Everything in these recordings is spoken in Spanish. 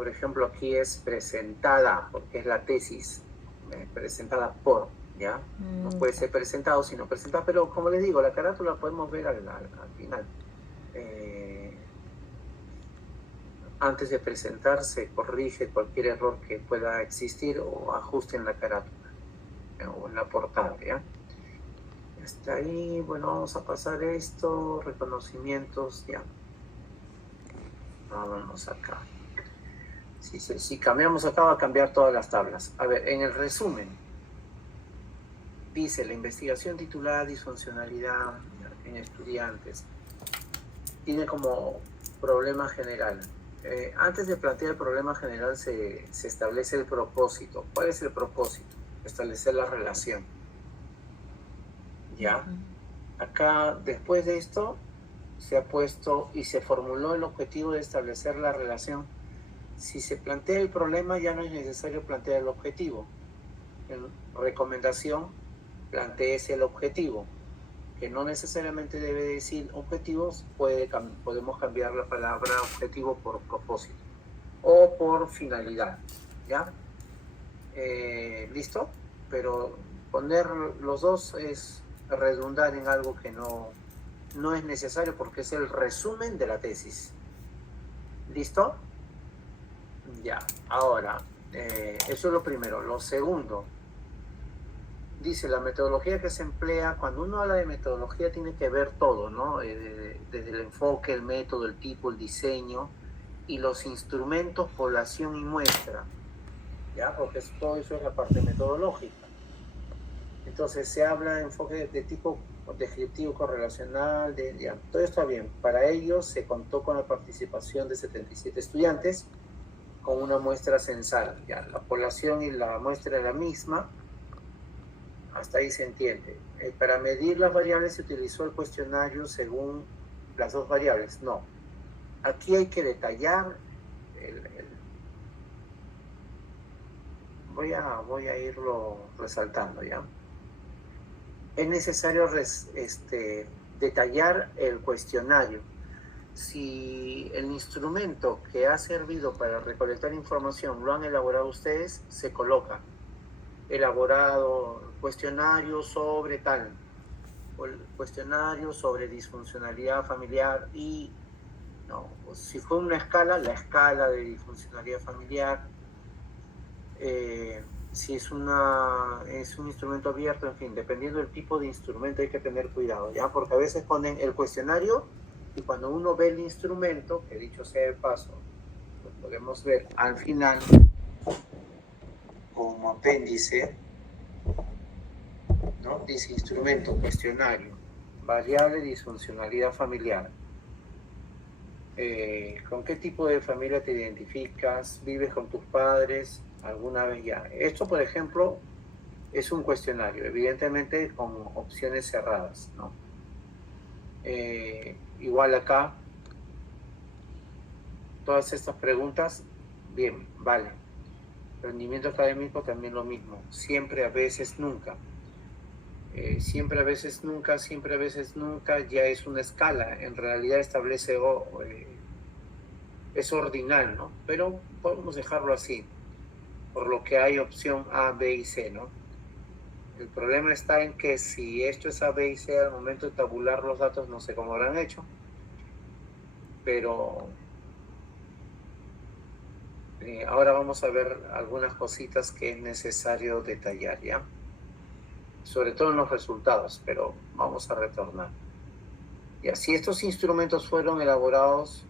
por ejemplo, aquí es presentada, porque es la tesis, presentada por, ¿ya? No puede ser presentado, sino presentada, pero como les digo, la carátula la podemos ver al final. Antes de presentar, se corrige cualquier error que pueda existir o ajuste en la carátula o en la portada, ¿ya? Está ahí, bueno, vamos a pasar esto, reconocimientos, ya. Vamos acá. Si cambiamos acá, va a cambiar todas las tablas. A ver, en el resumen, dice la investigación titulada Disfuncionalidad en estudiantes. Tiene como problema general. Antes de plantear el problema general se establece el propósito. ¿Cuál es el propósito? Establecer la relación. ¿Ya? Acá, después de esto, se ha puesto y se formuló el objetivo de establecer la relación. Si se plantea el problema, ya no es necesario plantear el objetivo. En recomendación, planteese el objetivo, que no necesariamente debe decir objetivos, podemos cambiar la palabra objetivo por propósito o por finalidad, ¿ya? ¿Listo? Pero poner los dos es redundar en algo que no es necesario porque es el resumen de la tesis. ¿Listo? Ya, ahora, eso es lo primero. Lo segundo, dice la metodología que se emplea. Cuando uno habla de metodología tiene que ver todo, ¿no? Desde el enfoque, el método, el tipo, el diseño y los instrumentos, población y muestra, ¿ya? Porque todo eso es la parte metodológica. Entonces se habla de enfoque de tipo descriptivo, correlacional, ya, todo está bien. Para ello se contó con la participación de 77 estudiantes con una muestra censal. Ya, la población y la muestra es la misma. Hasta ahí se entiende. Para medir las variables se utilizó el cuestionario según las dos variables. No. Aquí hay que detallar voy a irlo resaltando, ¿ya? Es necesario detallar el cuestionario. Si el instrumento que ha servido para recolectar información lo han elaborado ustedes, se coloca elaborado cuestionario sobre tal, o el cuestionario sobre disfuncionalidad familiar y, no, si fue una escala, la escala de disfuncionalidad familiar, si es un instrumento abierto, en fin, dependiendo del tipo de instrumento hay que tener cuidado, ¿ya? Porque a veces ponen el cuestionario y cuando uno ve el instrumento, que dicho sea de paso, lo podemos ver al final como apéndice, ¿no? Dice instrumento, cuestionario, variable disfuncionalidad familiar. ¿Con qué tipo de familia te identificas? ¿Vives con tus padres? ¿Alguna vez ya? Esto, por ejemplo, es un cuestionario, evidentemente con opciones cerradas, ¿no? Igual acá, todas estas preguntas, bien, vale. Rendimiento académico también lo mismo. Siempre, a veces, nunca. Siempre, a veces, nunca, siempre, a veces, nunca, ya es una escala. En realidad establece, es ordinal, ¿no? Pero podemos dejarlo así, por lo que hay opción A, B y C, ¿no? El problema está en que si esto es A, B y C, al momento de tabular los datos, no sé cómo habrán hecho, pero ahora vamos a ver algunas cositas que es necesario detallar, ¿ya? Sobre todo en los resultados, pero vamos a retornar. Ya, si estos instrumentos fueron elaborados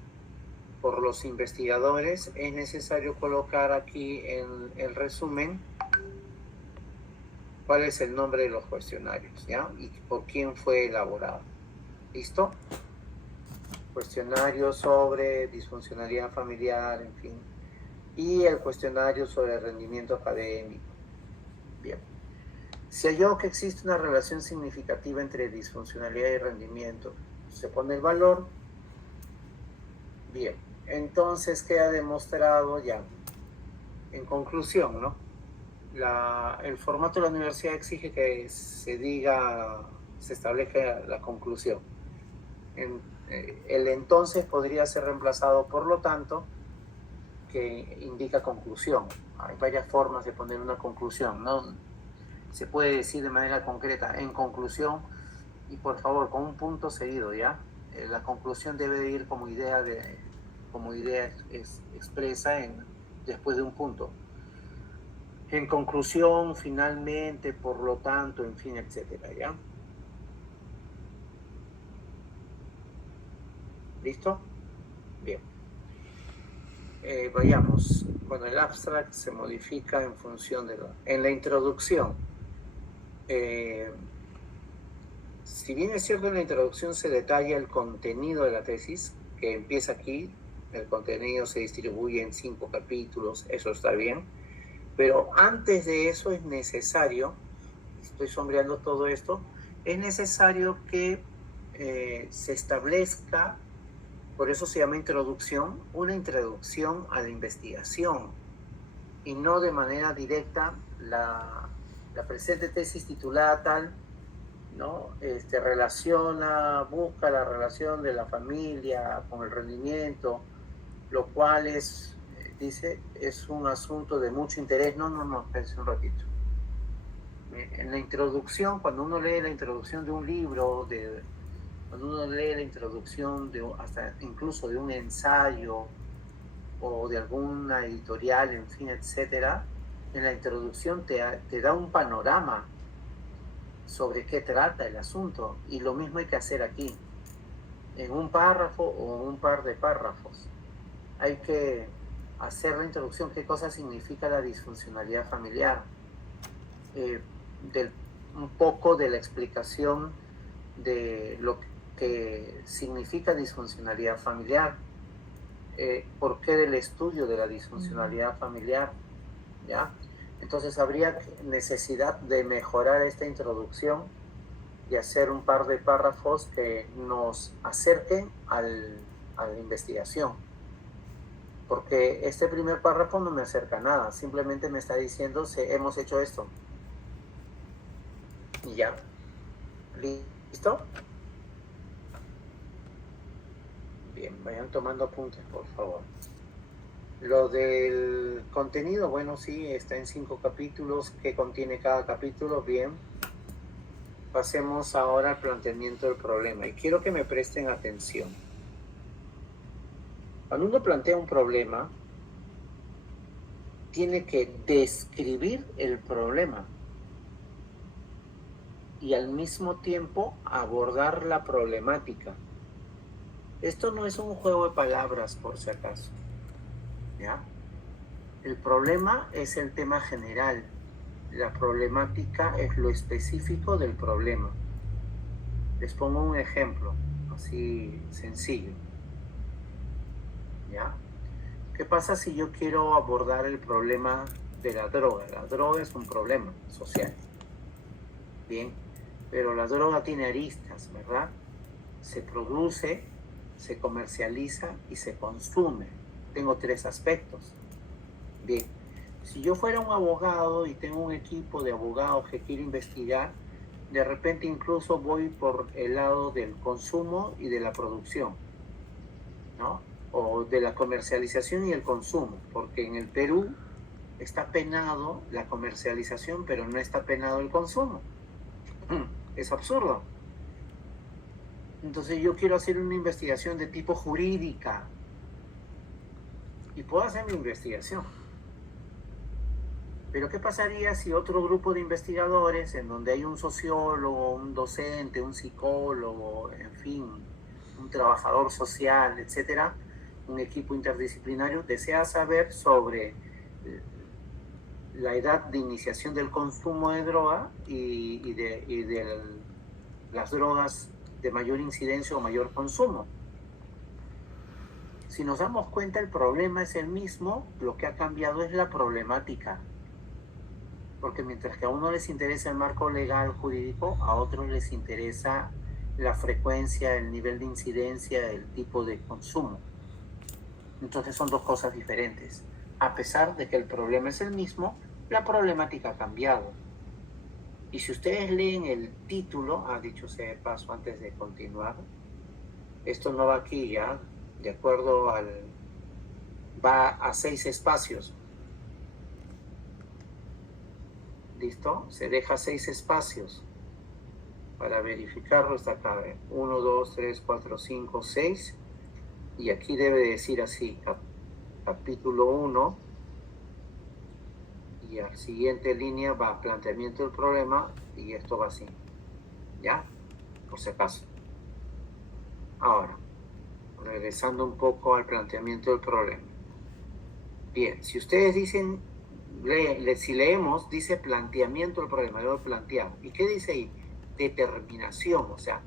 por los investigadores, es necesario colocar aquí en el resumen cuál es el nombre de los cuestionarios, ¿ya? Y por quién fue elaborado. ¿Listo? Cuestionario sobre disfuncionalidad familiar, en fin. Y el cuestionario sobre rendimiento académico. Bien. Se halló que existe una relación significativa entre disfuncionalidad y rendimiento. Se pone el valor. Bien. Entonces queda demostrado ya. En conclusión, ¿no? El formato de la universidad exige que se establezca la conclusión. El entonces podría ser reemplazado por lo tanto, que indica conclusión. Hay varias formas de poner una conclusión, ¿no? Se puede decir de manera concreta, en conclusión, y por favor, con un punto seguido, ¿ya? La conclusión debe de ir como idea, expresa después de un punto. En conclusión, finalmente, por lo tanto, en fin, etcétera, ¿ya? ¿Listo? Bien. Vayamos. Bueno, el abstract se modifica en función de en la introducción. Si bien es cierto, en la introducción se detalla el contenido de la tesis, que empieza aquí, el contenido se distribuye en 5 capítulos, eso está bien, pero antes de eso es necesario, estoy sombreando todo esto, es necesario que se establezca, por eso se llama introducción, una introducción a la investigación, y no de manera directa la presente tesis titulada tal, ¿no? Busca la relación de la familia con el rendimiento, lo cual dice, es un asunto de mucho interés. No, espérense un ratito. En la introducción, cuando uno lee la introducción de un libro, cuando uno lee la introducción hasta incluso de un ensayo o de alguna editorial, en fin, etcétera, en la introducción te da un panorama sobre qué trata el asunto, y lo mismo hay que hacer aquí, en un párrafo o un par de párrafos. Hay que hacer la introducción, qué cosa significa la disfuncionalidad familiar, un poco de la explicación de lo que significa disfuncionalidad familiar, por qué del estudio de la disfuncionalidad familiar, ¿ya? Entonces habría necesidad de mejorar esta introducción y hacer un par de párrafos que nos acerquen a la investigación. Porque este primer párrafo no me acerca a nada, simplemente me está diciendo hemos hecho esto. Y ya. ¿Listo? Bien, vayan tomando apuntes, por favor. Lo del contenido, bueno, sí, está en 5 capítulos. ¿Qué contiene cada capítulo? Bien. Pasemos ahora al planteamiento del problema. Y quiero que me presten atención. Cuando uno plantea un problema, tiene que describir el problema y al mismo tiempo abordar la problemática. Esto no es un juego de palabras, por si acaso, ¿ya? El problema es el tema general, la problemática es lo específico del problema. Les pongo un ejemplo, así sencillo, ¿ya? ¿Qué pasa si yo quiero abordar el problema de la droga? La droga es un problema social. Bien, pero la droga tiene aristas, ¿verdad? Se produce, se comercializa y se consume. Tengo 3 aspectos. Bien, si yo fuera un abogado y tengo un equipo de abogados que quiere investigar, de repente incluso voy por el lado del consumo y de la producción, ¿no? O de la comercialización y el consumo, porque en el Perú está penado la comercialización, pero no está penado el consumo. Es absurdo. Entonces yo quiero hacer una investigación de tipo jurídica y puedo hacer mi investigación. Pero ¿qué pasaría si otro grupo de investigadores, en donde hay un sociólogo, un docente, un psicólogo, en fin, un trabajador social, etcétera, un equipo interdisciplinario, desea saber sobre la edad de iniciación del consumo de droga y de las drogas de mayor incidencia o mayor consumo? Si nos damos cuenta, el problema es el mismo, lo que ha cambiado es la problemática. Porque mientras que a uno les interesa el marco legal jurídico, a otros les interesa la frecuencia, el nivel de incidencia, el tipo de consumo. Entonces son 2 cosas diferentes. A pesar de que el problema es el mismo, la problemática ha cambiado. Y si ustedes leen el título, dicho sea de paso antes de continuar, esto no va aquí ya, de acuerdo al va a 6 espacios. ¿Listo? Se deja 6 espacios. Para verificarlo está acá. 1, 2, 3, 4, 5, 6. Y aquí debe decir así, capítulo 1. Y a la siguiente línea va planteamiento del problema. Y esto va así. ¿Ya? Por si acaso. Ahora, regresando un poco al planteamiento del problema. Bien, si ustedes dicen, si leemos, dice planteamiento del problema, luego planteado. ¿Y qué dice ahí? Determinación, o sea,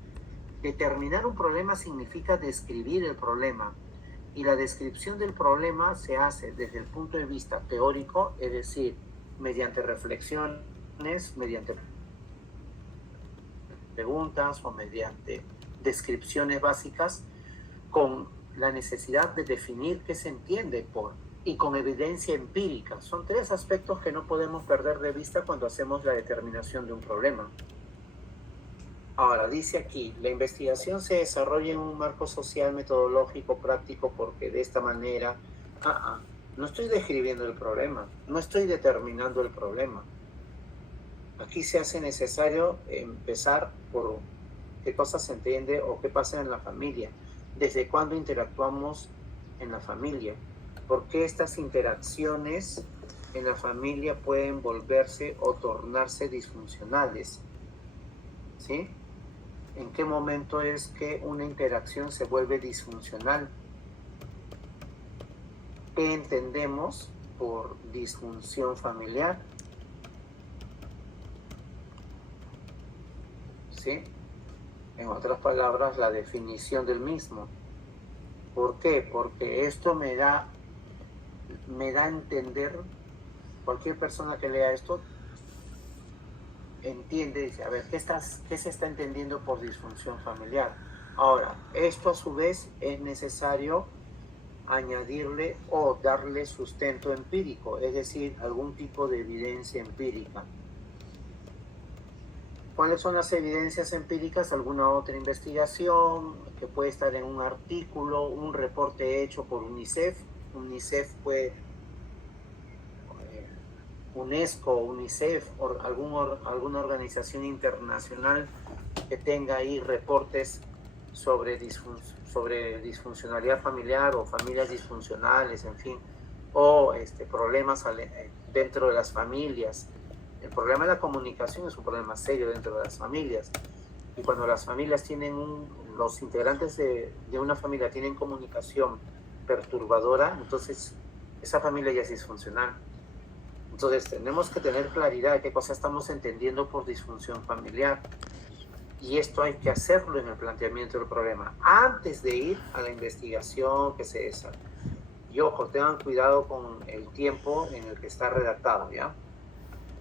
determinar un problema significa describir el problema. Y la descripción del problema se hace desde el punto de vista teórico, es decir, mediante reflexiones, mediante preguntas o mediante descripciones básicas, con la necesidad de definir qué se entiende por y con evidencia empírica. Son 3 aspectos que no podemos perder de vista cuando hacemos la determinación de un problema. Ahora, dice aquí, la investigación se desarrolla en un marco social, metodológico, práctico, porque de esta manera, no estoy describiendo el problema, no estoy determinando el problema. Aquí se hace necesario empezar por qué cosas se entiende o qué pasa en la familia, desde cuándo interactuamos en la familia, por qué estas interacciones en la familia pueden volverse o tornarse disfuncionales, ¿sí? ¿En qué momento es que una interacción se vuelve disfuncional? ¿Qué entendemos por disfunción familiar? ¿Sí? En otras palabras, la definición del mismo. ¿Por qué? Porque esto me da a entender, cualquier persona que lea esto entiende, dice, a ver, ¿qué se está entendiendo por disfunción familiar? Ahora, esto a su vez es necesario añadirle o darle sustento empírico, es decir, algún tipo de evidencia empírica. ¿Cuáles son las evidencias empíricas? Alguna otra investigación que puede estar en un artículo, un reporte hecho por UNICEF. UNICEF puede, UNESCO, UNICEF o alguna organización internacional que tenga ahí reportes sobre disfuncionalidad familiar o familias disfuncionales, en fin, o problemas dentro de las familias. El problema de la comunicación es un problema serio dentro de las familias. Y cuando las familias tienen los integrantes de una familia tienen comunicación perturbadora, entonces esa familia ya es disfuncional. Entonces tenemos que tener claridad de qué cosa estamos entendiendo por disfunción familiar. Y esto hay que hacerlo en el planteamiento del problema, antes de ir a la investigación que se desarrolla. Y ojo, tengan cuidado con el tiempo en el que está redactado, ¿ya?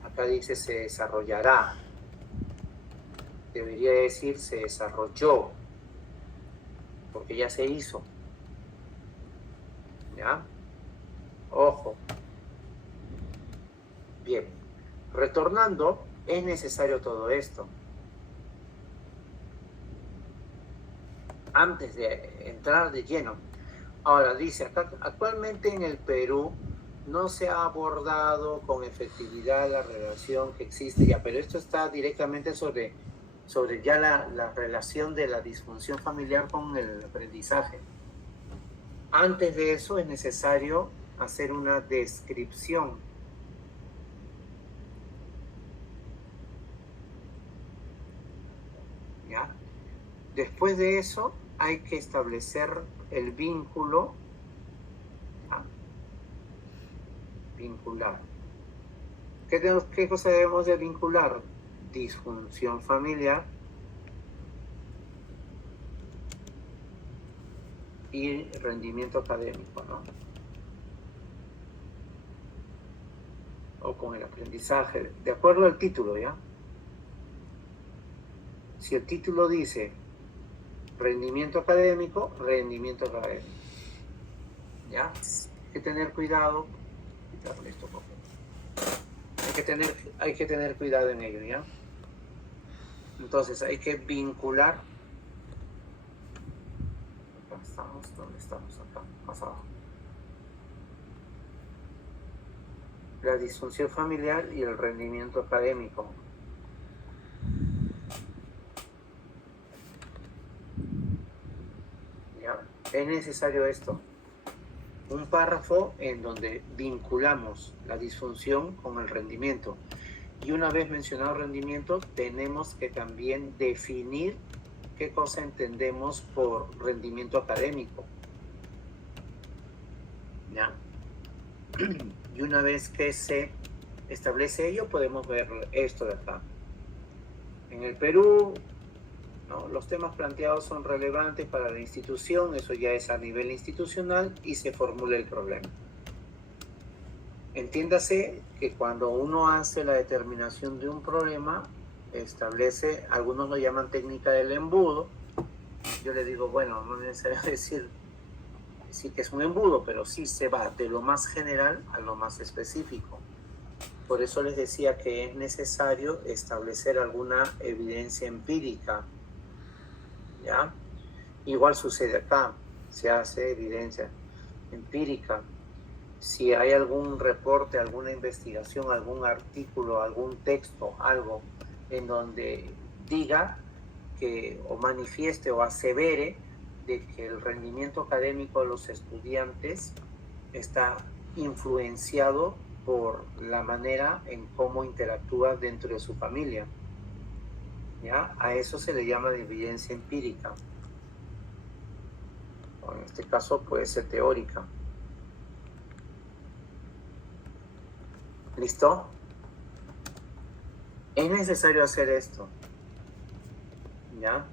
Acá dice se desarrollará. Debería decir se desarrolló, porque ya se hizo. ¿Ya? Ojo. Bien. Retornando, es necesario todo esto. Antes de entrar de lleno. Ahora dice, acá, actualmente en el Perú no se ha abordado con efectividad la relación que existe ya, pero esto está directamente sobre ya la relación de la disfunción familiar con el aprendizaje. Antes de eso es necesario hacer una descripción. ¿Ya? Después de eso hay que establecer el vínculo, vincular. ¿Qué cosa debemos de vincular? Disfunción familiar y rendimiento académico, ¿no? O con el aprendizaje, de acuerdo al título, ¿ya? Si el título dice rendimiento académico, rendimiento académico. ¿Ya? Hay que tener cuidado. Quitarle esto, por favor. Hay que tener cuidado en ello, ¿ya? Entonces hay que vincular. Acá estamos, ¿dónde estamos? Acá, más abajo. la disfunción familiar y el rendimiento académico. ¿Ya? Es necesario esto. Un párrafo en donde vinculamos la disfunción con el rendimiento. Y una vez mencionado rendimiento, tenemos que también definir qué cosa entendemos por rendimiento académico. ¿Ya? Y una vez que se establece ello, podemos ver esto de acá. En el Perú, ¿no?, los temas planteados son relevantes para la institución, eso ya es a nivel institucional, y se formula el problema. Entiéndase que cuando uno hace la determinación de un problema, establece, algunos lo llaman técnica del embudo. Yo le digo, bueno, no es necesario decir que es un embudo, pero sí se va de lo más general a lo más específico. Por eso les decía que es necesario establecer alguna evidencia empírica, ¿ya? Igual sucede acá, se hace evidencia empírica. Si hay algún reporte, alguna investigación, algún artículo, algún texto, algo en donde diga que o manifieste o asevere de que el rendimiento académico de los estudiantes está influenciado por la manera en cómo interactúa dentro de su familia, ¿ya? A eso se le llama de evidencia empírica. O en este caso puede ser teórica. ¿Listo? Es necesario hacer esto, ¿ya?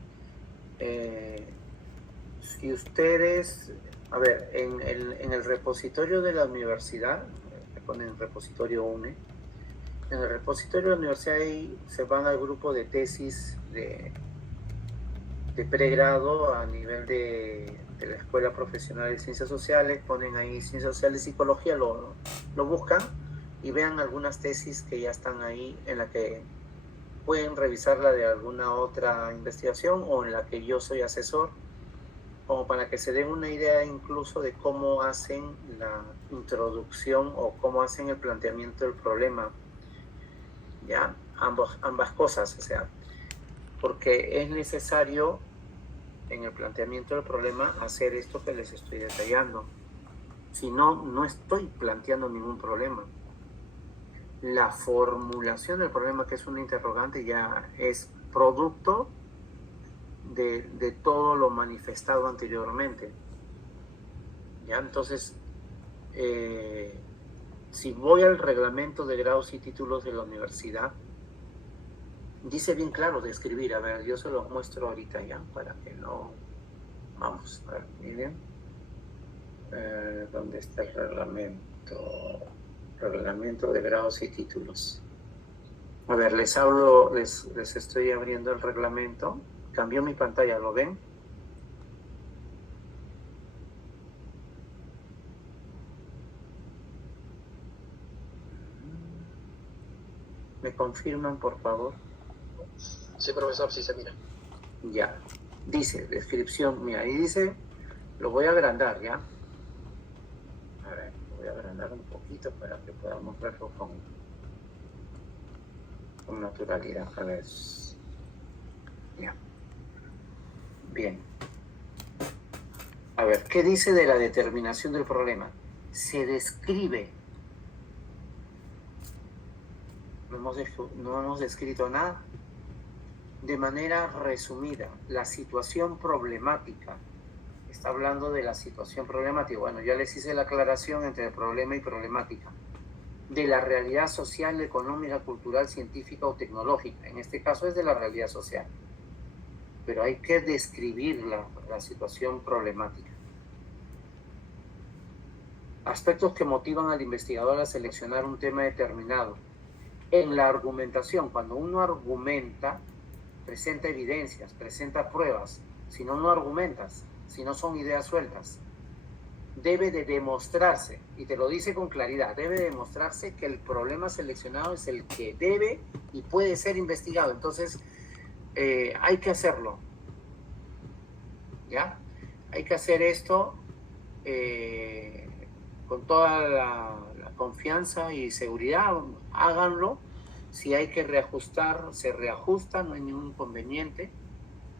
Si ustedes, a ver, en el repositorio de la universidad, le ponen repositorio UNE, en el repositorio de la universidad ahí se van al grupo de tesis de pregrado a nivel de la Escuela Profesional de Ciencias Sociales, ponen ahí Ciencias Sociales y Psicología, lo buscan y vean algunas tesis que ya están ahí, en la que pueden revisarla de alguna otra investigación o en la que yo soy asesor, como para que se den una idea incluso de cómo hacen la introducción o cómo hacen el planteamiento del problema. ¿Ya? Ambas cosas, o sea, porque es necesario en el planteamiento del problema hacer esto que les estoy detallando. Si no, no estoy planteando ningún problema. La formulación del problema, que es una interrogante, ya es producto de todo lo manifestado anteriormente. ¿Ya? Entonces, si voy al reglamento de grados y títulos de la universidad, dice bien claro de escribir. A ver, yo se los muestro ahorita ya, para que no... Vamos, a ver, miren. ¿Dónde está el reglamento? Reglamento de grados y títulos. A ver, les hablo, les estoy abriendo el reglamento. Cambió mi pantalla, ¿lo ven? ¿Me confirman, por favor? Sí, profesor, sí se mira. Ya. Dice, descripción, mira, ahí dice, lo voy a agrandar, ¿ya? A ver, lo voy a agrandar un poquito para que podamos verlo con naturalidad. A ver. Ya. Bien. A ver, ¿qué dice de la determinación del problema? Se describe. No hemos descrito nada. De manera resumida, la situación problemática. Está hablando de la situación problemática. Bueno, ya les hice la aclaración entre problema y problemática. De la realidad social, económica, cultural, científica o tecnológica. En este caso es de la realidad social. Pero hay que describir la situación problemática. Aspectos que motivan al investigador a seleccionar un tema determinado. En la argumentación, cuando uno argumenta, presenta evidencias, presenta pruebas. Si no, no argumentas, si no son ideas sueltas. Debe de demostrarse, y te lo dice con claridad, debe demostrarse que el problema seleccionado es el que debe y puede ser investigado. Entonces, hay que hacerlo. ¿Ya? Hay que hacer esto con toda la confianza y seguridad, háganlo. Si hay que reajustar, se reajusta, no hay ningún inconveniente,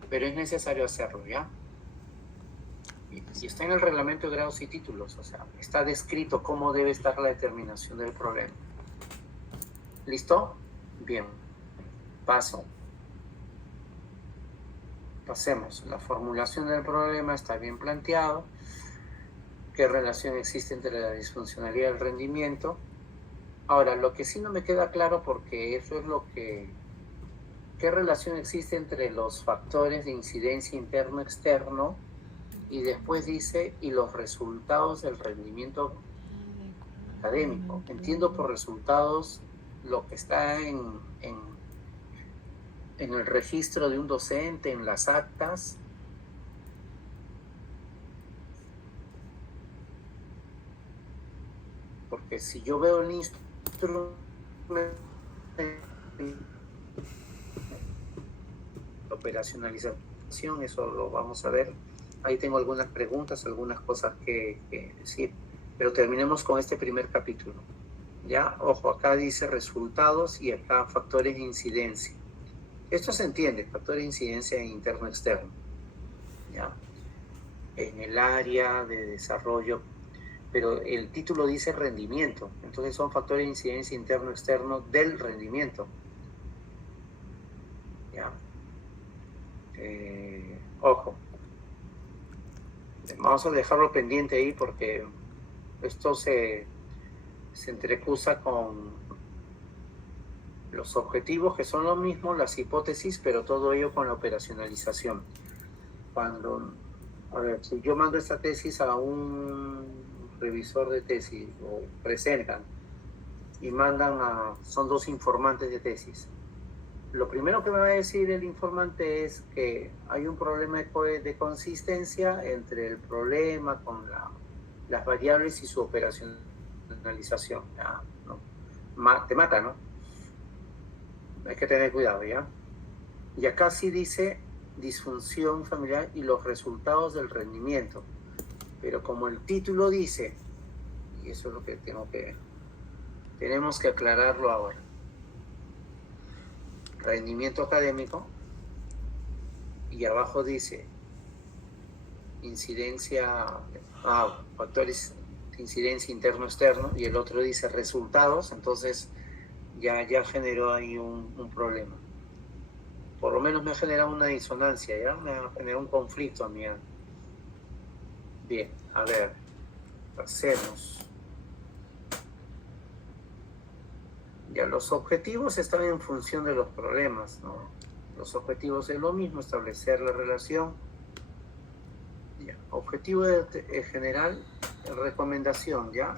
pero es necesario hacerlo, ¿ya? Y está en el reglamento de grados y títulos, o sea, está descrito cómo debe estar la determinación del problema. ¿Listo? Bien. Pasemos. La formulación del problema está bien planteado. ¿Qué relación existe entre la disfuncionalidad y el rendimiento? Ahora, lo que sí no me queda claro, porque eso es lo que... ¿Qué relación existe entre los factores de incidencia interno-externo? Y después dice, y los resultados del rendimiento académico. Entiendo por resultados lo que está en el registro de un docente, en las actas. Porque si yo veo el instrumento, operacionalización, eso lo vamos a ver. Ahí tengo algunas preguntas, algunas cosas que decir, pero terminemos con este primer capítulo. Ya, ojo, acá dice resultados y acá factores de incidencia. Esto se entiende, factores de incidencia interno-externo. ¿Ya? En el área de desarrollo, pero el título dice rendimiento, entonces son factores de incidencia interno-externo del rendimiento. ¿Ya? Ojo, vamos a dejarlo pendiente ahí porque esto se entrecruza con los objetivos, que son lo mismo, las hipótesis, pero todo ello con la operacionalización. Cuando, a ver, si yo mando esta tesis a un revisor de tesis, o presentan, y son dos informantes de tesis. Lo primero que me va a decir el informante es que hay un problema de consistencia entre el problema con las variables y su operacionalización. Ya, ¿no? Te mata, ¿no? Hay que tener cuidado, ¿ya? Y acá sí dice disfunción familiar y los resultados del rendimiento. Pero como el título dice, y eso es lo que tenemos que aclararlo ahora. Rendimiento académico, y abajo dice factores de incidencia interno-externo, y el otro dice resultados, entonces ya generó ahí un problema. Por lo menos me ha generado una disonancia, ya me ha generado un conflicto a mí. Bien, a ver, pasemos. Ya, los objetivos están en función de los problemas, ¿no? Los objetivos es lo mismo, establecer la relación. Ya, objetivo general, recomendación, ¿ya?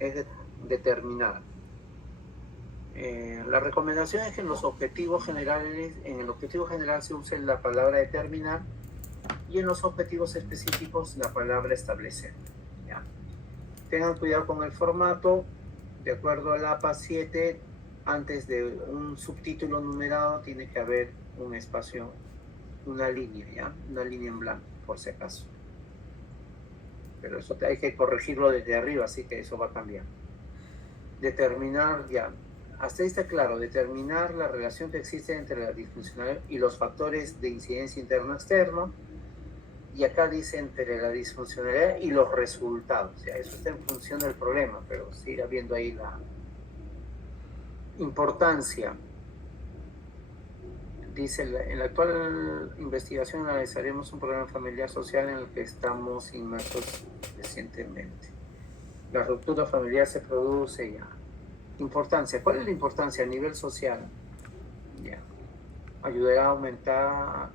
Es determinar. La recomendación es que en el objetivo general se use la palabra determinar y en los objetivos específicos la palabra establecer. ¿Ya? Tengan cuidado con el formato. De acuerdo al APA 7, antes de un subtítulo numerado tiene que haber un espacio, una línea, ¿ya? Una línea en blanco, por si acaso. Pero eso hay que corregirlo desde arriba, así que eso va a cambiar. Determinar, ya, hasta ahí está claro, determinar la relación que existe entre la disfuncionalidad y los factores de incidencia interno-externo. Y acá dice entre la disfuncionalidad y los resultados. O sea, eso está en función del problema, pero sigue habiendo ahí la importancia. Dice, en la actual investigación analizaremos un problema familiar social en el que estamos inmersos recientemente. La ruptura familiar se produce ya. Importancia. ¿Cuál es la importancia a nivel social? Ya. Ayudará a aumentar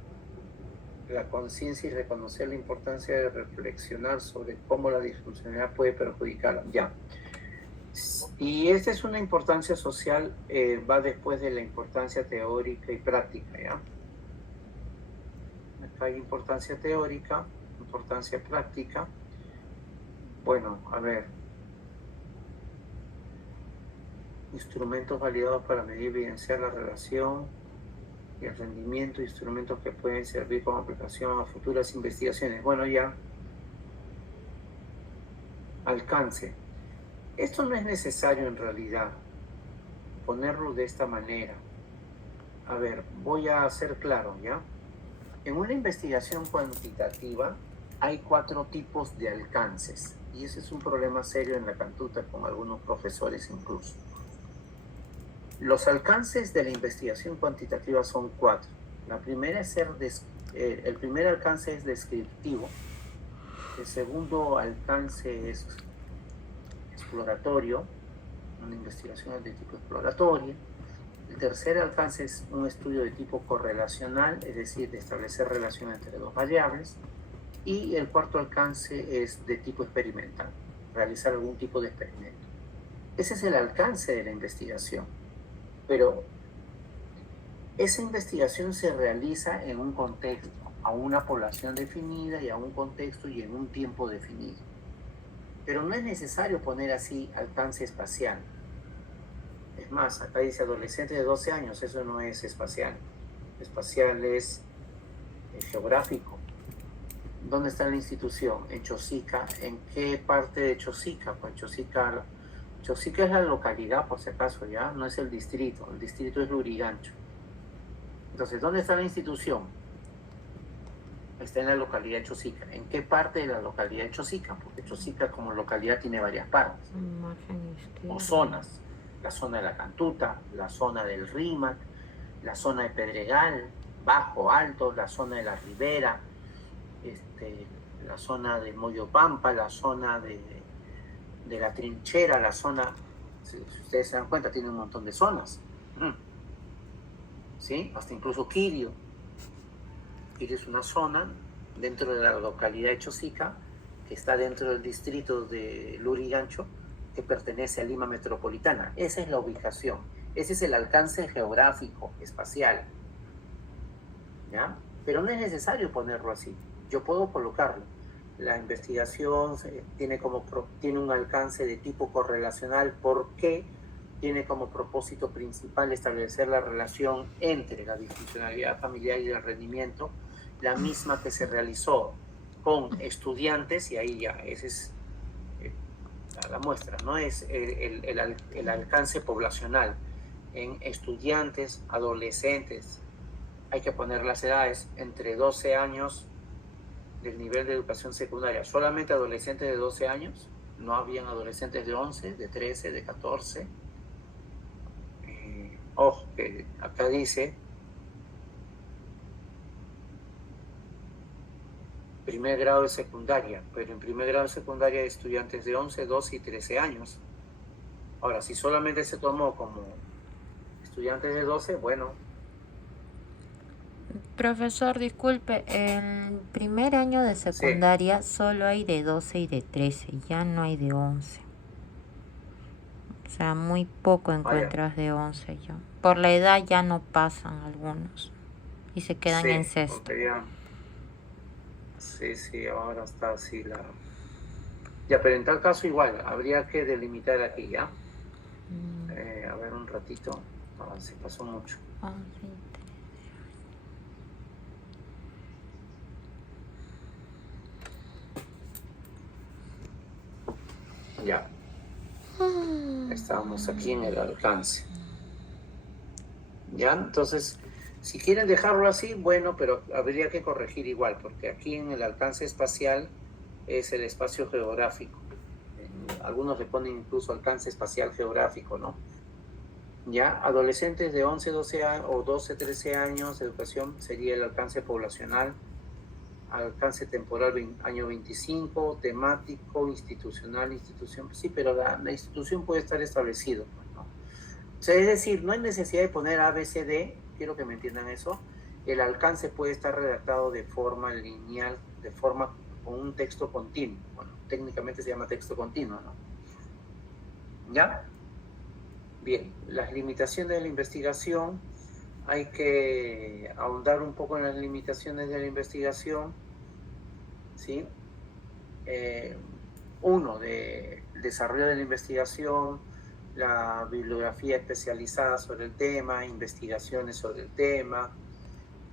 la conciencia y reconocer la importancia de reflexionar sobre cómo la disfuncionalidad puede perjudicar. Ya. Y esta es una importancia social, va después de la importancia teórica y práctica, ¿ya? Acá hay importancia teórica, importancia práctica. Bueno, a ver. Instrumentos validados para medir y evidenciar la relación y el rendimiento, instrumentos que pueden servir como aplicación a futuras investigaciones. Bueno, ya alcance. Esto no es necesario en realidad ponerlo de esta manera. A ver, voy a ser claro, ¿ya? En una investigación cuantitativa hay 4 tipos de alcances y ese es un problema serio en la Cantuta con algunos profesores incluso. Los alcances de la investigación cuantitativa son 4. La primera es el primer alcance es descriptivo, el segundo alcance es exploratorio, una investigación de tipo exploratoria. El tercer alcance es un estudio de tipo correlacional, es decir, de establecer relación entre 2 variables. Y el cuarto alcance es de tipo experimental, realizar algún tipo de experimento. Ese es el alcance de la investigación. Pero esa investigación se realiza en un contexto, a una población definida y a un contexto y en un tiempo definido. Pero no es necesario poner así alcance espacial. Es más, acá dice adolescente de 12 años, eso no es espacial. Espacial es geográfico. ¿Dónde está la institución? En Chosica. ¿En qué parte de Chosica? Pues Chosica es la localidad, por si acaso, ¿ya? No es el distrito es Lurigancho. Entonces, ¿dónde está la institución? Está en la localidad de Chosica. ¿En qué parte de la localidad de Chosica? Porque Chosica como localidad tiene varias partes. O zonas. La zona de la Cantuta, la zona del Rímac, la zona de Pedregal, Bajo, Alto, la zona de la Ribera, la zona de Moyopampa, la zona de la Trinchera, la zona, si ustedes se dan cuenta, tiene un montón de zonas. ¿Sí? Hasta incluso Quirio. Quirio es una zona dentro de la localidad de Chosica, que está dentro del distrito de Lurigancho, que pertenece a Lima Metropolitana. Esa es la ubicación. Ese es el alcance geográfico, espacial. ¿Ya? Pero no es necesario ponerlo así. Yo puedo colocarlo. La investigación tiene un alcance de tipo correlacional porque tiene como propósito principal establecer la relación entre la disfuncionalidad familiar y el rendimiento, la misma que se realizó con estudiantes, y ahí ya, esa es la muestra, ¿no? Es el alcance poblacional en estudiantes, adolescentes. Hay que poner las edades entre 12 años del nivel de educación secundaria, solamente adolescentes de 12 años, no habían adolescentes de 11, de 13, de 14. Ojo, que acá dice primer grado de secundaria, pero en primer grado de secundaria hay estudiantes de 11, 12 y 13 años. Ahora, si solamente se tomó como estudiantes de 12, bueno. Profesor, disculpe, el primer año de secundaria solo hay de 12 y de 13, ya no hay de 11. O sea, muy poco encuentras de 11 ya. Por la edad ya no pasan algunos y se quedan en sexto. Sí, ahora está así la... Ya, pero en tal caso igual, habría que delimitar aquí, ¿ya? A ver un ratito. Se pasó mucho. Sí. Ya. Estamos aquí en el alcance. ¿Ya? Entonces, si quieren dejarlo así, bueno, pero habría que corregir igual, porque aquí en el alcance espacial es el espacio geográfico. Algunos le ponen incluso alcance espacial geográfico, ¿no? Ya, adolescentes de 11, 12 años o 12, 13 años de educación sería el alcance poblacional, alcance temporal año 25, temático, institucional, institución, sí, pero la institución puede estar establecida, ¿no? O sea, es decir, no hay necesidad de poner A, B, C, D, quiero que me entiendan eso. El alcance puede estar redactado de forma lineal, de forma con un texto continuo. Bueno, técnicamente se llama texto continuo, ¿no? ¿Ya? Bien, las limitaciones de la investigación, hay que ahondar un poco en las limitaciones de la investigación, ¿sí? Uno, de desarrollo de la investigación, la bibliografía especializada sobre el tema, investigaciones sobre el tema,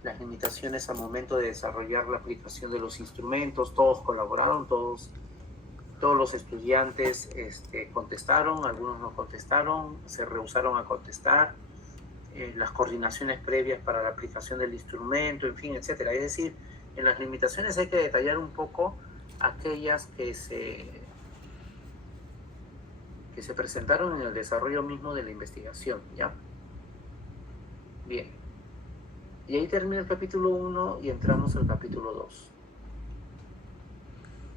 las limitaciones al momento de desarrollar la aplicación de los instrumentos, todos colaboraron, todos Todos los estudiantes contestaron, algunos no contestaron, se rehusaron a contestar. Las coordinaciones previas para la aplicación del instrumento, en fin, etcétera. Es decir, en las limitaciones hay que detallar un poco aquellas que se presentaron en el desarrollo mismo de la investigación, ¿ya? Bien. Y ahí termina el capítulo 1 y entramos al capítulo 2.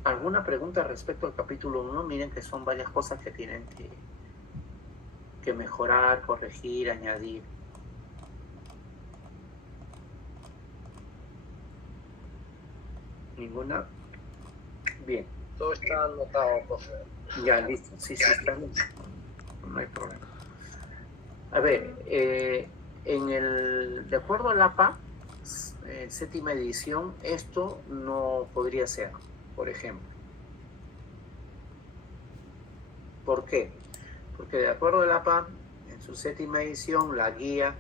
¿Alguna pregunta respecto al capítulo 1? Miren que son varias cosas que tienen que mejorar, corregir, añadir. ¿Ninguna? Bien. Todo está anotado, profe. Ya, listo. Sí, está bien. No hay problema. A ver, de acuerdo al APA, séptima edición, esto no podría ser, por ejemplo. ¿Por qué? Porque de acuerdo al APA, en su séptima edición, la guía,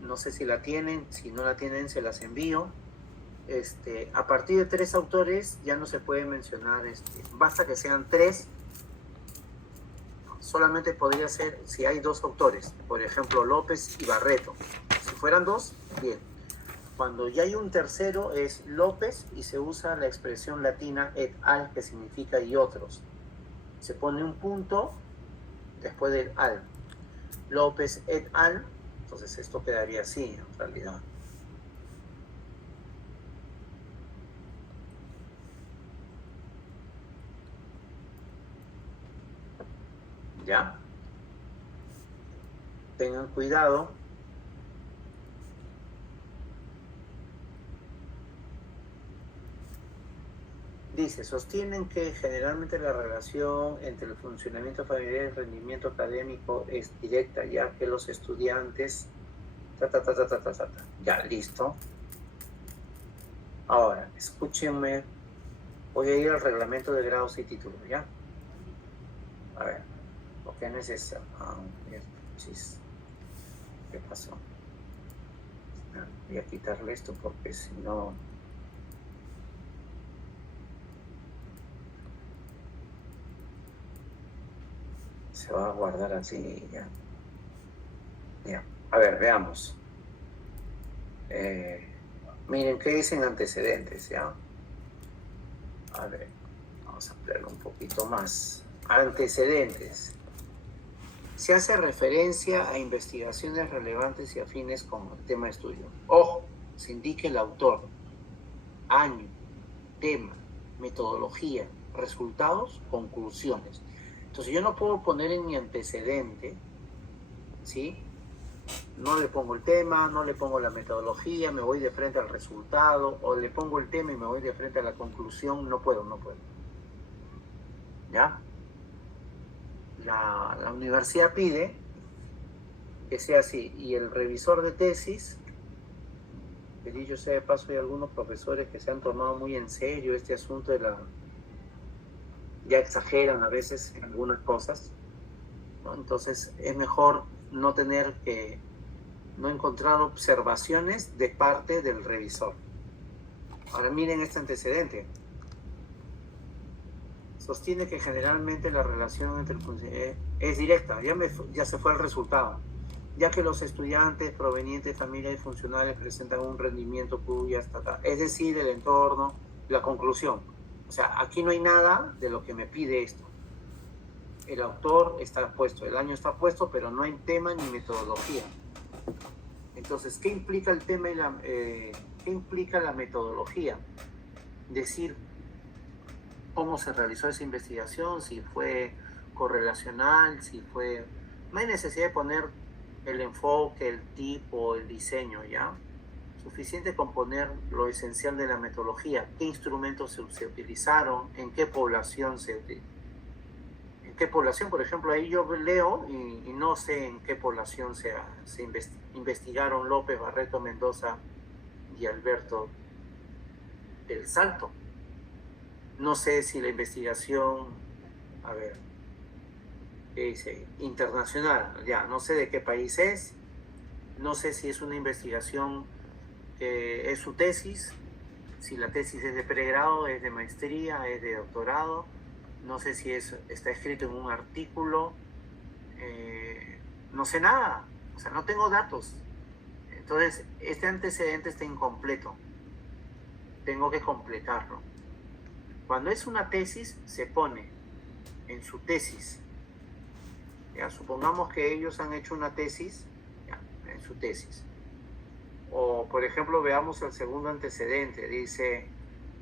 no sé si la tienen, si no la tienen, se las envío. A partir de 3 autores ya no se puede mencionar, basta que sean 3. Solamente podría ser si hay 2 autores, por ejemplo López y Barreto. Si fueran 2, bien. Cuando ya hay un tercero es López y se usa la expresión latina et al, que significa y otros. Se pone un punto después del al. López et al, entonces esto quedaría así en realidad. ¿Ya? Tengan cuidado. Dice, sostienen que generalmente la relación entre el funcionamiento familiar y el rendimiento académico es directa, ya que los estudiantes... Ya, listo. Ahora, escúchenme. Voy a ir al reglamento de grados y títulos, ¿ya? A ver. Lo que es necesario. ¿Qué pasó? Voy a quitarle esto porque si no... se va a guardar así ya. Ya. A ver, veamos. Miren, ¿qué dicen antecedentes? ¿Ya? A ver, vamos a ampliarlo un poquito más. Antecedentes. Se hace referencia a investigaciones relevantes y afines con el tema de estudio. Ojo, se indica el autor, año, tema, metodología, resultados, conclusiones. Entonces yo no puedo poner en mi antecedente, ¿sí? No le pongo el tema, no le pongo la metodología, me voy de frente al resultado, o le pongo el tema y me voy de frente a la conclusión. No puedo. ¿Ya? La universidad pide que sea así, y el revisor de tesis, que dicho sea de paso, hay algunos profesores que se han tomado muy en serio este asunto de ya exageran a veces en algunas cosas, ¿no? Entonces es mejor no encontrar observaciones de parte del revisor. Ahora miren este antecedente. Sostiene que generalmente la relación entre el funcionario es directa, ya se fue el resultado, ya que los estudiantes provenientes de familias funcionales presentan un rendimiento cuya es decir, el entorno, la conclusión. O sea, aquí no hay nada de lo que me pide esto. El autor está puesto, el año está puesto, pero no hay tema ni metodología. Entonces, ¿qué implica el tema y qué implica la metodología? Decir cómo se realizó esa investigación, si fue correlacional, si fue... No hay necesidad de poner el enfoque, el tipo, el diseño, ¿ya? Suficiente con poner lo esencial de la metodología, qué instrumentos se utilizaron, en qué población por ejemplo, ahí yo leo y no sé en qué población se investigaron López, Barreto, Mendoza y Alberto del Salto. No sé si la investigación, a ver, ¿qué dice? Internacional, ya, no sé de qué país es, no sé si es una investigación que es su tesis, si la tesis es de pregrado, es de maestría, es de doctorado, no sé si está escrito en un artículo, no sé nada, o sea, no tengo datos. Entonces, este antecedente está incompleto, tengo que completarlo. Cuando es una tesis, se pone en su tesis. Ya, supongamos que ellos han hecho una tesis, ya, en su tesis. O, por ejemplo, veamos el segundo antecedente. Dice,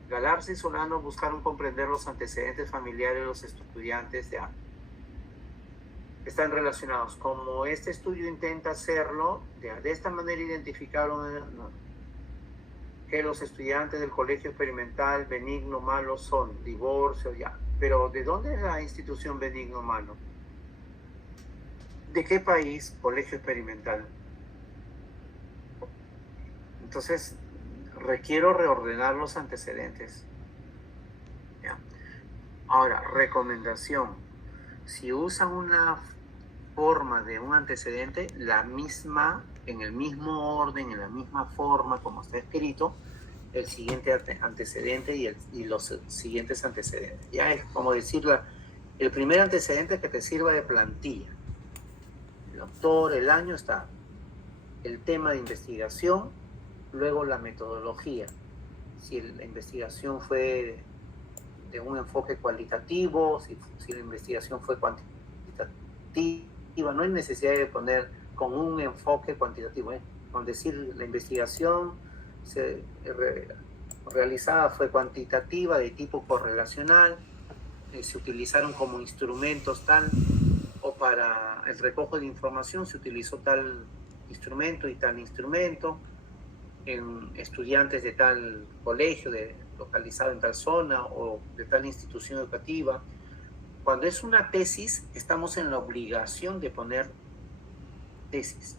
Galarza y Solano buscaron comprender los antecedentes familiares de los estudiantes. Ya, están relacionados. Como este estudio intenta hacerlo, ya, de esta manera identificaron que los estudiantes del colegio experimental Benigno Malo son divorcio, ya. Pero ¿de dónde es la institución Benigno Malo? ¿De qué país? Colegio experimental. Entonces, requiero reordenar los antecedentes. ¿Ya? Ahora, recomendación. Si usan una forma de un antecedente, la misma, en el mismo orden, en la misma forma como está escrito, el siguiente antecedente y los siguientes antecedentes. Ya es como decir, el primer antecedente que te sirva de plantilla. El autor, el año está, el tema de investigación, luego la metodología. Si la investigación fue de un enfoque cualitativo, si la investigación fue cuantitativa, no hay necesidad de poner con un enfoque cuantitativo. Con decir la investigación realizada fue cuantitativa de tipo correlacional, se utilizaron como instrumentos tal, o para el recojo de información se utilizó tal instrumento y tal instrumento, en estudiantes de tal colegio, localizado en tal zona o de tal institución educativa. Cuando es una tesis, estamos en la obligación de poner tesis.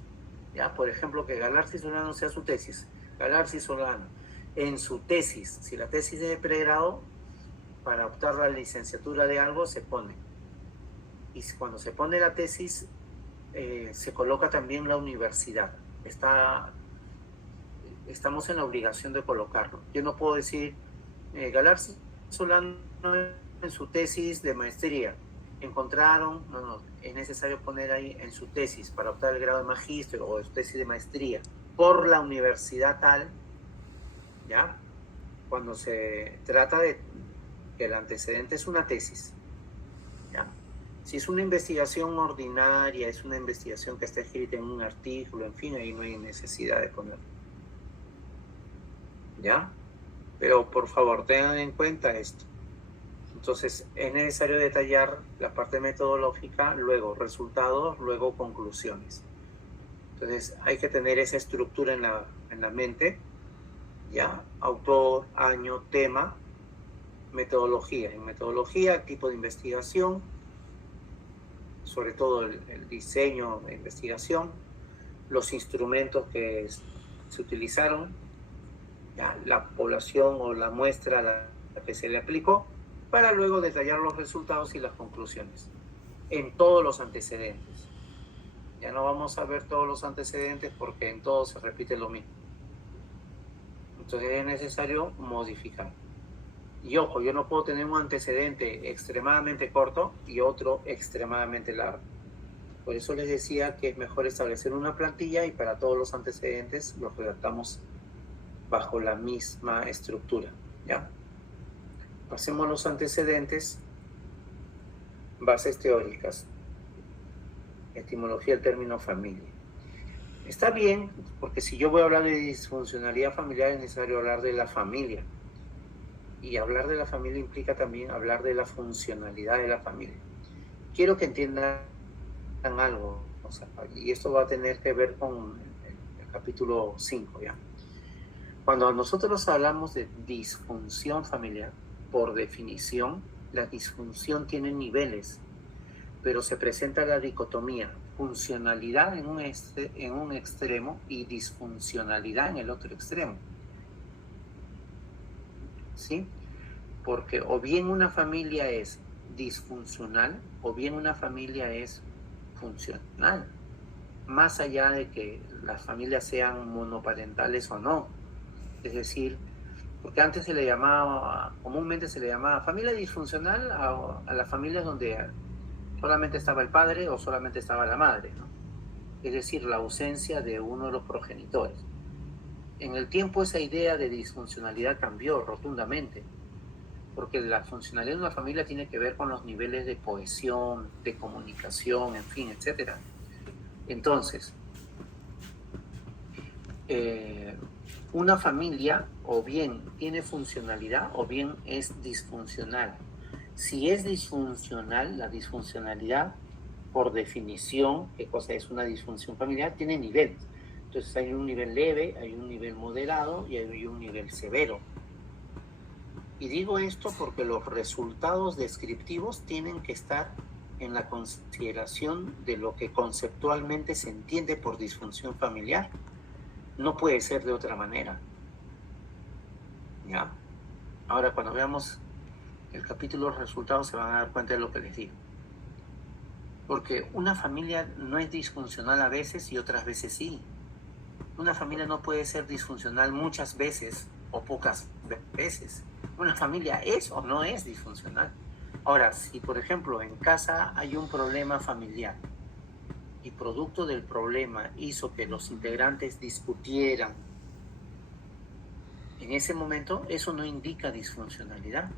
¿Ya? Por ejemplo, que Galarza y Solano sea su tesis. Galarza y Solano, en su tesis, si la tesis es de pregrado, para optar a la licenciatura de algo se pone. Y cuando se pone la tesis, se coloca también la universidad. Estamos en la obligación de colocarlo. Yo no puedo decir, Galarza y Solano en su tesis de maestría encontraron, no, es necesario poner ahí en su tesis para optar el grado de magíster o de su tesis de maestría por la universidad tal, ¿ya? Cuando se trata de que el antecedente es una tesis, ¿ya? Si es una investigación ordinaria, es una investigación que está escrita en un artículo, en fin, ahí no hay necesidad de ponerlo, ¿ya? Pero por favor, tengan en cuenta esto. Entonces, es necesario detallar la parte metodológica, luego resultados, luego conclusiones. Entonces, hay que tener esa estructura en la mente, ¿ya? Autor, año, tema, metodología. En metodología, tipo de investigación, sobre todo el diseño de investigación, los instrumentos que se utilizaron, ¿ya? La población o la muestra a la que se le aplicó, para luego detallar los resultados y las conclusiones en todos los antecedentes. Ya no vamos a ver todos los antecedentes porque en todos se repite lo mismo. Entonces es necesario modificar. Y ojo, yo no puedo tener un antecedente extremadamente corto y otro extremadamente largo. Por eso les decía que es mejor establecer una plantilla y para todos los antecedentes los redactamos bajo la misma estructura, ¿ya? Pasemos a los antecedentes. Bases teóricas. Etimología del término familia. Está bien, porque si yo voy a hablar de disfuncionalidad familiar es necesario hablar de la familia. Y hablar de la familia implica también hablar de la funcionalidad de la familia. Quiero que entiendan algo, o sea, y esto va a tener que ver con el capítulo 5, ¿ya? Cuando nosotros hablamos de disfunción familiar, por definición, la disfunción tiene niveles, pero se presenta la dicotomía, funcionalidad en un extremo y disfuncionalidad en el otro extremo. ¿Sí? Porque o bien una familia es disfuncional o bien una familia es funcional, más allá de que las familias sean monoparentales o no. Es decir, Porque antes se le llamaba, comúnmente se le llamaba familia disfuncional a las familias donde solamente estaba el padre o solamente estaba la madre, ¿no? Es decir, la ausencia de uno de los progenitores. En el tiempo esa idea de disfuncionalidad cambió rotundamente, porque la funcionalidad de una familia tiene que ver con los niveles de cohesión, de comunicación, en fin, etc. Entonces, una familia o bien tiene funcionalidad o bien es disfuncional. Si es disfuncional, la disfuncionalidad, por definición, ¿qué cosa es una disfunción familiar? Tiene niveles. Entonces hay un nivel leve, hay un nivel moderado y hay un nivel severo. Y digo esto porque los resultados descriptivos tienen que estar en la consideración de lo que conceptualmente se entiende por disfunción familiar. No puede ser de otra manera. ¿Ya? Ahora, cuando veamos el capítulo de los resultados, se van a dar cuenta de lo que les digo. Porque una familia no es disfuncional a veces y otras veces sí. Una familia no puede ser disfuncional muchas veces o pocas veces. Una familia es o no es disfuncional. Ahora, si por ejemplo en casa hay un problema familiar y producto del problema hizo que los integrantes discutieran, en ese momento eso no indica disfuncionalidad.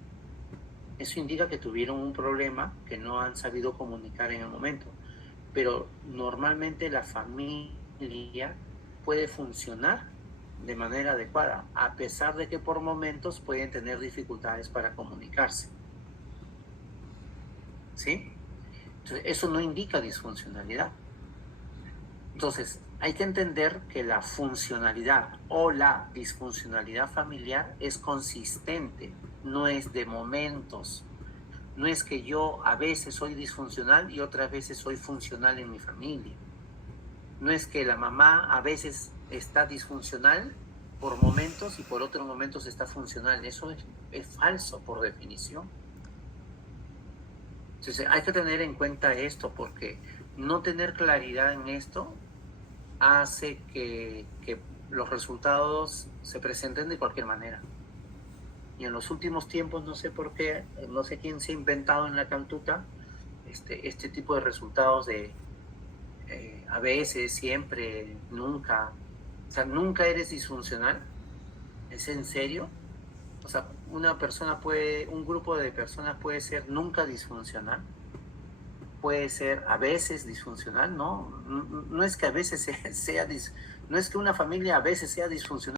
Eso indica que tuvieron un problema que no han sabido comunicar en el momento. Pero normalmente la familia puede funcionar de manera adecuada, a pesar de que por momentos pueden tener dificultades para comunicarse. ¿Sí? Entonces, eso no indica disfuncionalidad. Entonces, hay que entender que la funcionalidad o la disfuncionalidad familiar es consistente, no es de momentos. No es que yo a veces soy disfuncional y otras veces soy funcional en mi familia. No es que la mamá a veces está disfuncional por momentos y por otros momentos está funcional. Eso es falso por definición. Entonces hay que tener en cuenta esto, porque no tener claridad en esto hace que los resultados se presenten de cualquier manera. Y en los últimos tiempos, no sé por qué, no sé quién se ha inventado en la cantuta este tipo de resultados de a veces, siempre, nunca. O sea, nunca eres disfuncional. ¿Es en serio? O sea, un grupo de personas puede ser nunca disfuncional. Puede ser a veces disfuncional, ¿no? No es que a veces no es que una familia a veces sea disfuncional.